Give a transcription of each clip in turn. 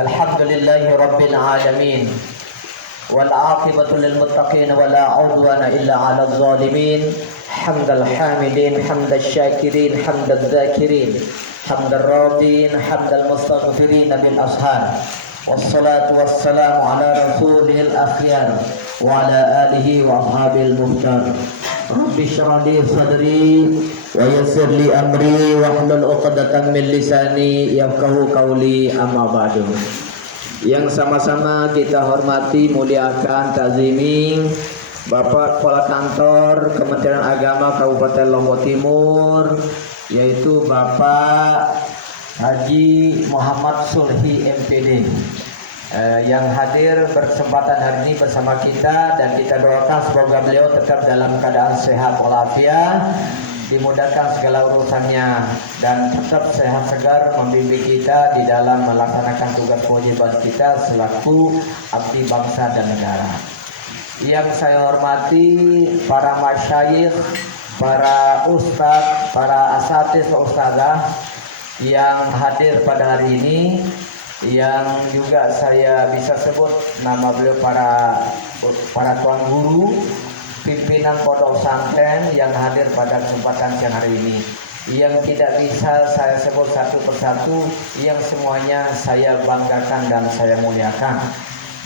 Alhamdulillahi Rabbil Alamin wal aqibatu lil muttaqin wa la udwana illa 'alal zalimin hamdal hamidin hamdal syakirin hamdal dzakirin hamdal radin hamdal mustaghfirin bil ashar wassalatu wassalamu ala rasulil akhyar wa ala alihi wa ashabil muhtar Rabbi shrah li sadri wa yassir li amri wahlul 'uqdatam min lisani yafqahu qawli amma ba'du. Yang sama-sama kita hormati, muliakan, takzimi Bapak Kepala Kantor Kementerian Agama Kabupaten Lombok Timur, yaitu Bapak Haji Muhammad Sulhi MPD, yang hadir berkesempatan hari ini bersama kita, dan kita doakan semoga beliau tetap dalam keadaan sehat walafiat, dimudahkan segala urusannya, dan tetap sehat segar membimbing kita di dalam melaksanakan tugas kewajiban kita selaku abdi bangsa dan negara. Yang saya hormati para masyayikh, para ustadz, para asatidz ustadzah yang hadir pada hari ini, yang juga saya bisa sebut nama beliau para tuan guru, pimpinan pondok pesantren yang hadir pada kesempatan siang hari ini, yang tidak bisa saya sebut satu persatu, yang semuanya saya banggakan dan saya muliakan.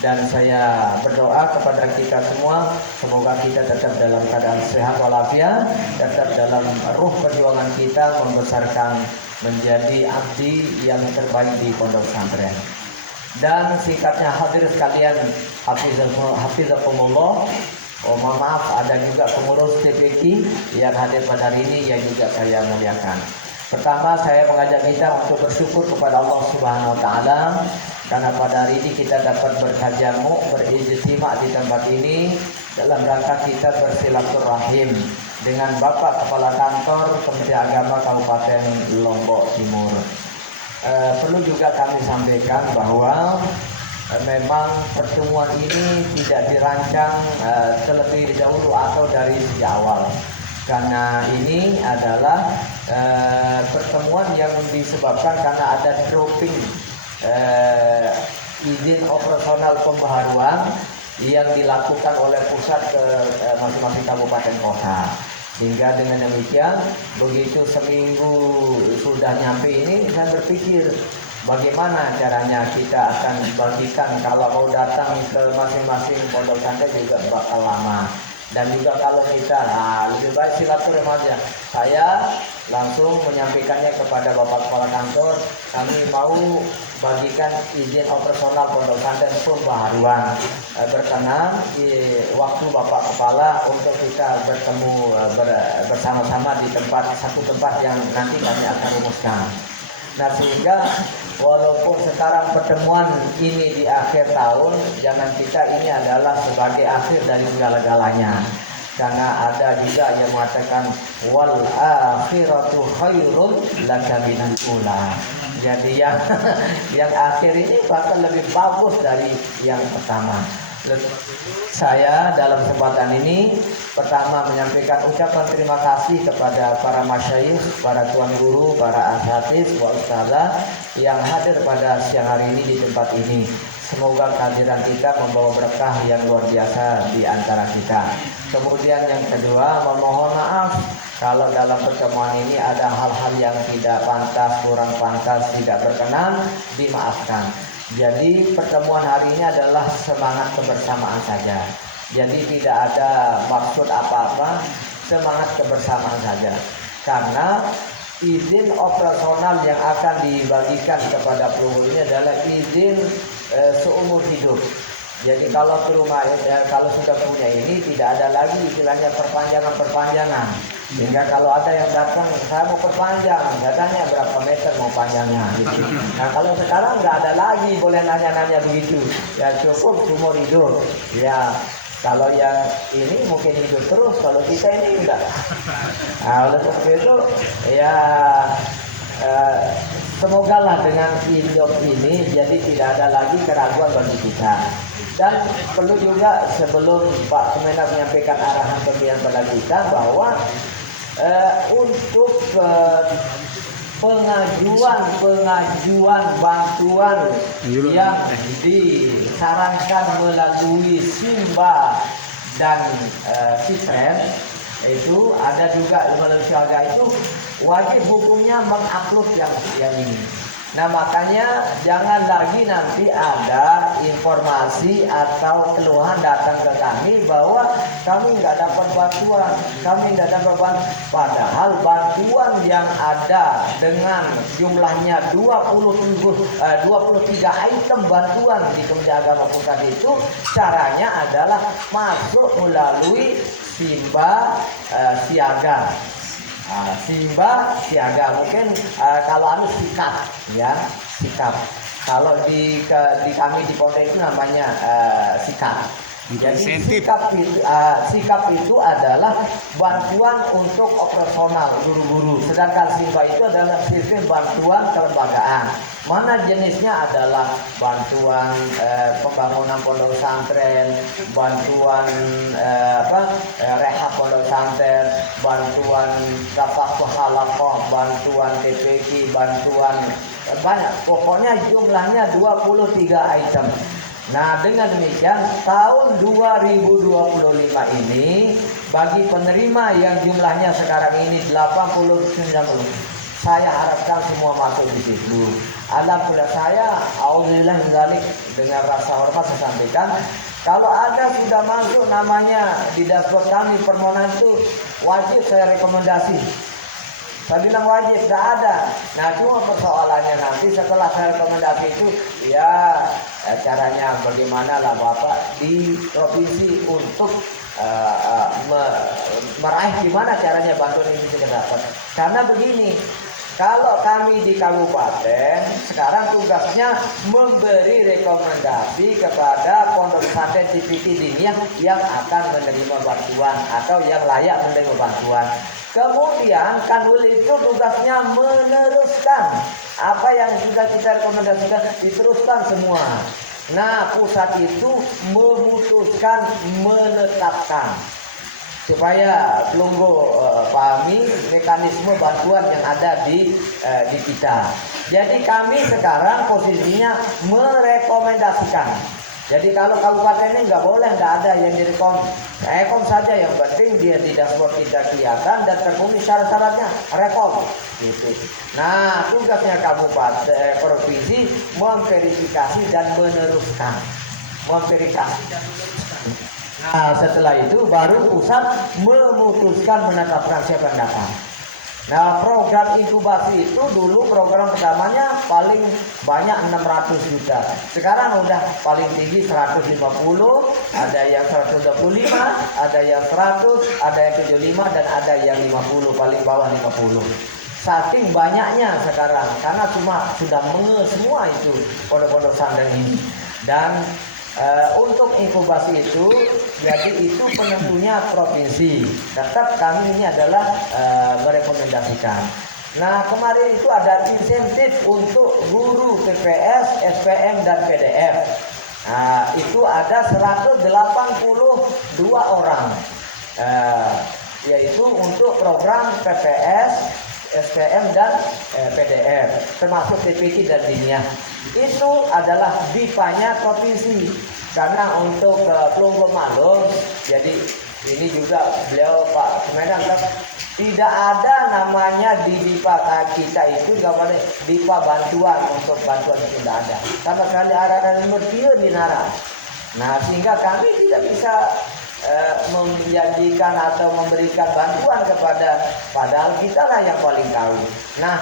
Dan saya berdoa kepada kita semua, semoga kita tetap dalam keadaan sehat walafiat, tetap dalam ruh perjuangan kita membesarkan menjadi abdi yang terbaik di pondok pesantren. Dan singkatnya hadirin sekalian, hafizakumullah. Oh, mohon maaf, ada juga pengurus TPQ yang hadir pada hari ini yang juga saya muliakan. Pertama, saya mengajak kita untuk bersyukur kepada Allah Subhanahu wa taala karena pada hari ini kita dapat bertajamu, berijtima di tempat ini dalam rangka kita bersilaturahim dengan Bapak Kepala Kantor Kementerian Agama Kabupaten Lombok Timur. Perlu juga kami sampaikan bahwa memang pertemuan ini tidak dirancang terlebih dahulu atau dari sejak awal, karena ini adalah pertemuan yang disebabkan karena ada dropping izin operasional pembaharuan yang dilakukan oleh pusat ke masing-masing kabupaten kota. Sehingga dengan demikian, begitu seminggu sudah nyampe ini, saya berpikir bagaimana caranya kita akan bagikan kalau mau datang ke masing-masing pondok pesantren juga bakal lama. Dan juga kalau kita lebih baik silaturahmi aja. Saya langsung menyampaikannya kepada Bapak Kepala Kantor, kami mau bagikan izin operasional pondok pesantren pembaharuan berkenan di waktu Bapak Kepala untuk kita bertemu bersama-sama di satu tempat yang nanti kami akan rumuskan. Nah, sehingga walaupun sekarang pertemuan ini di akhir tahun, jangan kita ini adalah sebagai akhir dari segala-galanya. Karena ada juga yang mengatakan wal akhiratu khairun laka minal ula. Jadi yang akhir ini bahkan lebih bagus dari yang pertama. Saya dalam kesempatan ini pertama menyampaikan ucapan terima kasih kepada para masyayikh, para tuan guru, para asatidz, wa ustadzah yang hadir pada siang hari ini di tempat ini. Semoga kehadiran kita membawa berkah yang luar biasa di antara kita. Kemudian yang kedua, memohon maaf kalau dalam pertemuan ini ada hal-hal yang tidak pantas, kurang pantas, tidak berkenan, dimaafkan. Jadi pertemuan hari ini adalah semangat kebersamaan saja. Jadi tidak ada maksud apa-apa, semangat kebersamaan saja. Karena izin operasional yang akan dibagikan kepada peluru ini adalah izin seumur hidup. Jadi kalau ke rumah kalau sudah punya ini tidak ada lagi istilahnya perpanjangan. Sehingga kalau ada yang datang, saya mau perpanjang, saya tanya berapa meter mau panjangnya gitu. Nah, kalau sekarang nggak ada lagi boleh nanya-nanya begitu. Ya cukup seumur hidup. Ya kalau yang ini mungkin hidup terus, kalau kita ini enggak. Nah, oleh sebab itu ya semogalah dengan hidup ini jadi tidak ada lagi keraguan bagi kita. Dan perlu juga sebelum Pak Kemenak menyampaikan arahan pembinaan pada kita bahwa untuk pengajuan bantuan yang disarankan melalui Simba dan Citren, itu ada juga melalui Siaga, itu wajib hukumnya mengupload yang ini. Nah makanya jangan lagi nanti ada informasi atau keluhan datang ke kami bahwa kami nggak dapat bantuan, padahal bantuan yang ada dengan jumlahnya 23 item bantuan di Kementerian Agama Pusat itu caranya adalah masuk melalui Simba Siaga. Simba Siaga, mungkin kalau sikap ya, sikap. Kalau di kami di Pondok itu namanya sikap. Jadi sikap itu adalah bantuan untuk operasional guru-guru. Sedangkan Simba itu adalah sistem bantuan kelembagaan. Mana jenisnya adalah bantuan pembangunan pondok pesantren, bantuan rehab pondok pesantren, bantuan tafakuh halaqah, bantuan TPQ, bantuan banyak. Pokoknya jumlahnya 23 item. Nah dengan demikian tahun 2025 ini bagi penerima yang jumlahnya sekarang ini 80-90, saya harapkan semua masuk di situ. Alhamdulillah saya auzubillah min dzalik, dengan rasa hormat saya sampaikan, kalau ada sudah masuk namanya di dashboard kami permohonan itu wajib saya rekomendasi. Saya bilang wajib, tidak ada. Nah cuma persoalannya nanti setelah saya rekomendasi itu, ya caranya bagaimana lah Bapak di provinsi untuk meraih gimana caranya bantuan ini bisa dapat. Karena begini, kalau kami di kabupaten sekarang tugasnya memberi rekomendasi kepada pondok pesantren TPQ Diniyah yang akan menerima bantuan atau yang layak menerima bantuan. Kemudian Kanwil itu tugasnya meneruskan apa yang sudah kita rekomendasikan, diteruskan semua. Nah pusat itu memutuskan, menetapkan supaya Pelunggo pahami mekanisme bantuan yang ada di kita. Jadi kami sekarang posisinya merekomendasikan. Jadi kalau kabupaten ini nggak boleh, nggak ada yang direkom. Rekom saja, yang penting dia di dashboard kita kelihatan dan terpenuhi syarat-syaratnya, rekom. Gitu. Nah tugasnya kabupaten provinsi memverifikasi dan meneruskan, memverifikasi. Nah setelah itu baru pusat memutuskan menetapkan siapa yang datang. Nah program inkubasi itu dulu program pertamanya paling banyak 600 juta. Sekarang udah paling tinggi 150, ada yang 125, ada yang 100, ada yang 75 dan ada yang 50, paling bawah 50. Saking banyaknya sekarang karena cuma sudah semua itu pondok-pondok pesantren ini. Dan untuk inkubasi itu, jadi itu penentunya provinsi. Tetap kami ini adalah merekomendasikan. Nah kemarin itu ada insentif untuk guru PPS, SPM dan PDF. Nah itu ada 182 orang, yaitu untuk program PPS, SPM dan PDF, termasuk TPQ dan Diniyah. Itu adalah BIPA-nya provinsi. Karena untuk Pelunggo Malung, jadi ini juga beliau Pak Kemenang tidak ada namanya di BIPA kita itu gambarnya BIPA bantuan, untuk bantuan itu tidak ada. Sama sekali arahan berpihak di Nara. Nah sehingga kami tidak bisa menjanjikan atau memberikan bantuan kepada, padahal kita lah yang paling tahu. Nah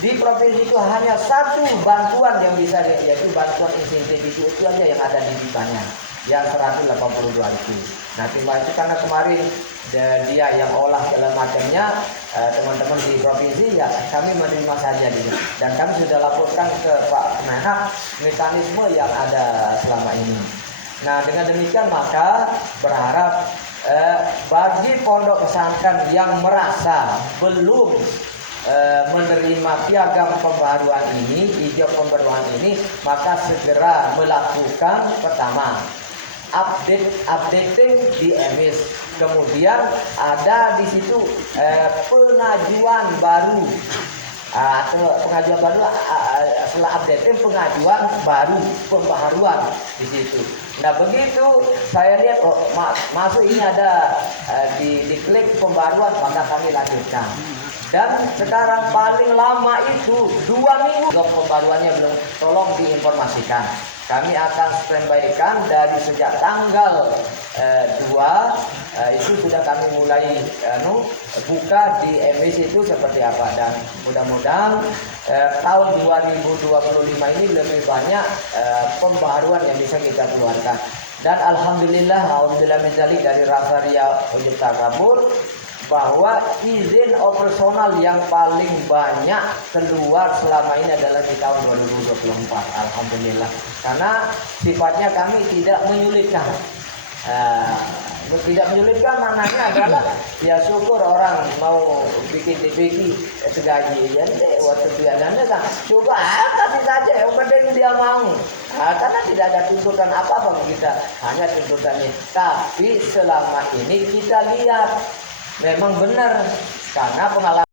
di provinsi itu hanya satu bantuan yang bisa, yaitu bantuan insentif itu aja yang ada di BIPA-nya, yang 182 itu. Nah cuma itu karena kemarin dia yang olah segala macamnya, teman-teman di provinsi ya kami menerima saja gitu. Dan kami sudah laporkan ke Pak Kemenhak mekanisme yang ada selama ini. Nah dengan demikian maka berharap bagi pondok pesantren yang merasa belum menerima piagam pembaruan ini, hijau pembaruan ini, maka segera melakukan pertama updating di EMIS. Kemudian ada di situ pengajuan baru atau pengajuan baru, setelah update pengajuan baru, pembaharuan di situ. Nah begitu saya lihat masuk ini ada diklik pembaruan, maka kami lanjutkan. Dan sekarang paling lama itu 2 minggu pembaruannya belum, tolong diinformasikan. Kami akan standby-kan dari sejak tanggal 2 itu sudah kami mulai buka di MWC itu seperti apa, dan mudah-mudahan tahun 2025 ini lebih banyak pembaharuan yang bisa kita keluarkan. Dan alhamdulillah dari rasa ria ujub takabur, bahwa izin operasional yang paling banyak keluar selama ini adalah di tahun 2024. Alhamdulillah. Karena sifatnya kami tidak menyulitkan. Tidak menyulitkan maknanya adalah ya syukur orang mau bikin DPK segaji ya waktu biasanya kan coba kasih saja yang penting dia mau. Karena tidak ada tuntutan apa-apa bagi kita, hanya tuntutannya. Tapi selama ini kita lihat memang benar, karena pengalaman